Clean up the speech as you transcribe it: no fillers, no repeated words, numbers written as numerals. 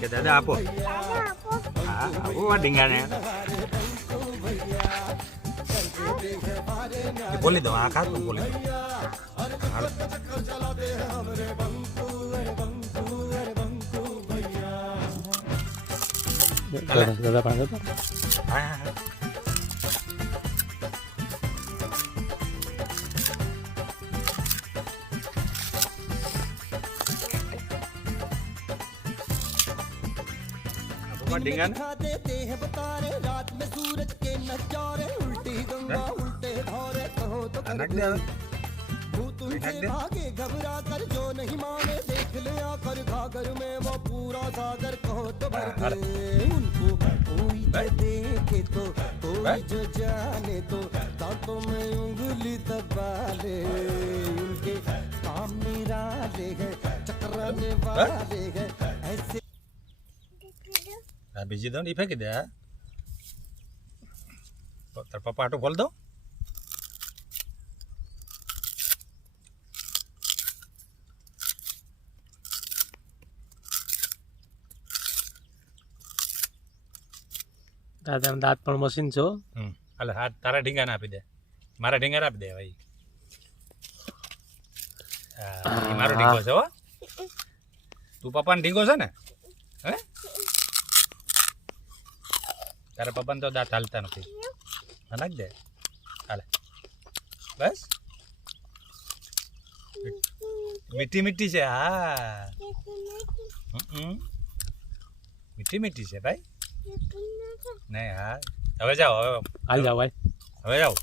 કે દાદા આપો. હા આપો આ ડીંગાને. બોલી દો આ ખાતું બોલી દો. દાદા પાસે હા ડીंगा देते हैं बतारे रात में सूरज के नजारे उल्टी गंगा उल्टे धारे कहो तो कर दे भूत उनसे भागे घबरा कर जो नहीं माने देख ले आकर घाघर में वो पूरा सागर कहो तो भर दे उनको कोई जो देखे तो कोई जो जाने तो दांतों में उंगली दबा ले उनके काम निराले हैं चकराने वाले हैं ऐसे બીજી દો ને ફેંકી દે. તાર પપ્પા આટો ખોલ દો. દાદા દાંત પણ મશીન છો. હાલે હાથ તારા ઢીંગાને આપી દે. મારા ઢીંગાને આપી દે ભાઈ. હા મારો ઢીંગો છે હો. તું પપ્પાને ઢીંગો છે ને હે. તારા પપ્પાને તો દાંત હાલતા નથી. નાખ દે હાલે બસ. મીઠી મીઠી છે હા. મીઠી મીઠી છે ભાઈ. નહીં હા હવે જાઓ હવે હાલ જાઓ ભાઈ હવે જાઓ.